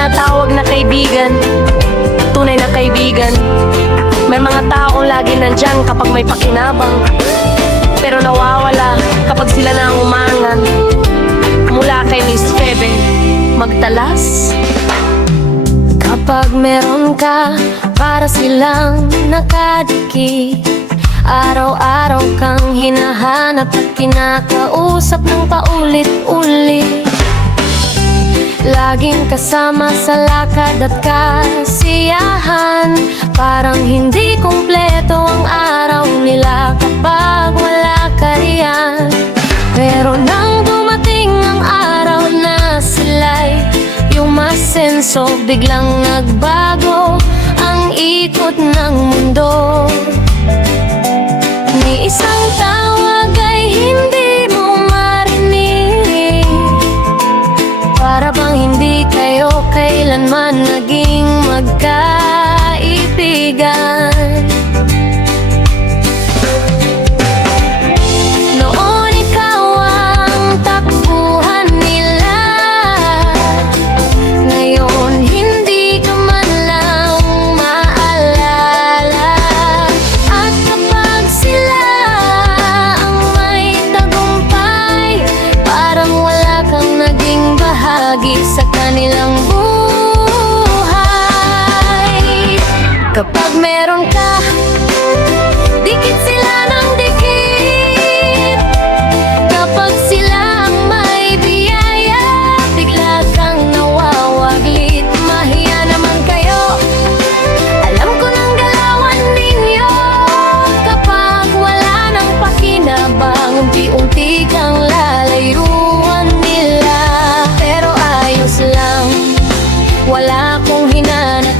tinatawag na kaibigan, tunay na kaibigan. May mga taong lagi nandyan kapag may pakinabang, pero nawawala kapag sila na ang umangan. Mula kay Miss Febe Magtalas. Kapag meron ka, para silang nakadikit. Araw-araw kang hinahanap at kinakausap ng paulit-ulit. Laging kasama sa lakad at kasiyahan. Parang hindi kumpleto ang araw nila kapag wala ka riyan. Pero nang dumating ang araw na sila'y umasenso, biglang nagbago ang ikot ng mundo. Ni isang tawag ay hindi mo marinig. Para bang hindi kayo kailanman naging magkaibigan. Noon ikaw ang takbuhan nila, ngayon hindi ka man lang maalala. At kapag sila ang may tagumpay, parang wala kang naging bahagi sa kanilang buhay. Kapag meron ka, dikit sila ng dikit. Kapag sila ang may biyaya, bigla kang nawawaglit. Mahiya naman kayo, alam ko nang galawan ninyo. Kapag wala nang pakinabang, unti-unti kang lalayuan nila. Pero ayos lang, wala akong hinanakit.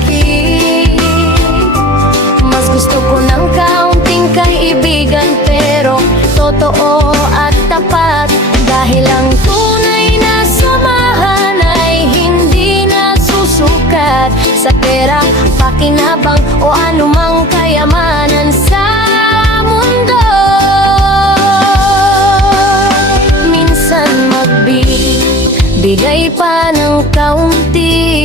Mas gusto ko ng kaunting kaibigan, pero totoo at tapat. Dahil ang tunay na samahan ay hindi nasusukat sa pera, pakinabang o anumang kayamanan sa mundo. Minsan magbigay pa ng kaunti,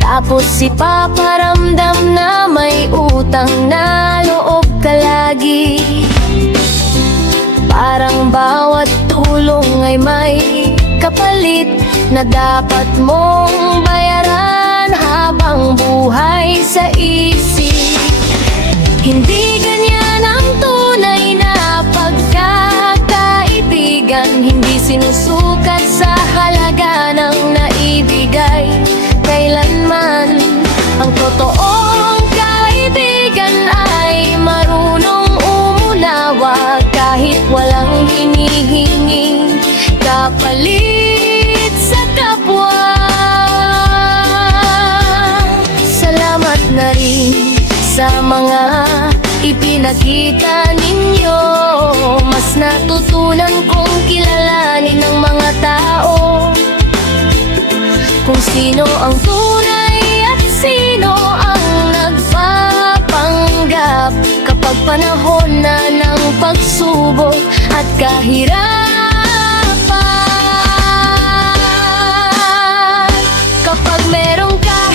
tapos ipaparamdam na may utang na loob ka lagi. Parang bawat tulong ay may kapalit na dapat mong bayaran habang buhay sa isip. Hindi ganyan ang tunay na pagkakaibigan. Hindi sinusukat sa halaga ng naibigay kailanman. Ang totoong kaibigan ay marunong umunawa kahit walang hinihinging kapalit sa kapwa. Salamat na rin sa mga ipinakita ninyo. Mas natutunan kong kilalanin ng mga tao, kung sino ang tunay at sino ang nagpapanggap kapag panahon na ng pagsubok at kahirapan. Kapag meron ka,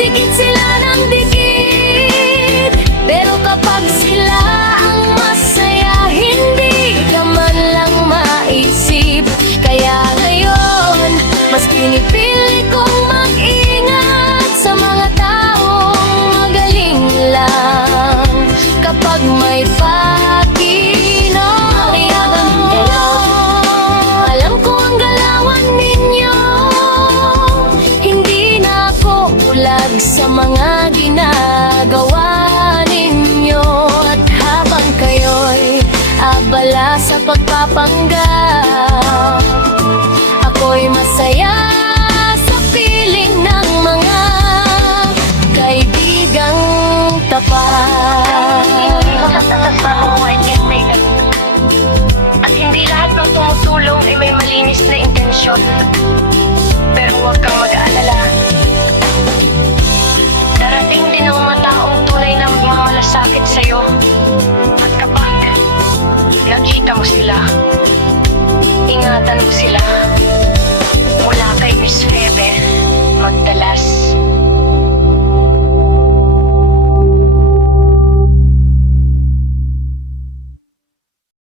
dikit sila ng dikit. Pero kapag sila ang masaya, hindi ka man lang maisip. Kaya ngayon, mas pinipili kong mag-ingat sa mga taong magaling lang. Kapag may pakinabang, alam ko ang galawan ninyo. Hindi na ako bulag sa mga ginagawa ninyo. At habang kayo'y abala sa pagpapanggap, ako'y masaya sa piling ng mga kaibigang tapat. Hindi mo sasasabi mo ay kaibigan. At hindi lahat ng tumutulong ay may malinis na intensyon. Pero huwag kang mag-aalala. Darating din ang mga taong tunay na magmamalasakit sa'yo. At kapag nakita mo sila, ingatan mo sila. Mula kay madalas.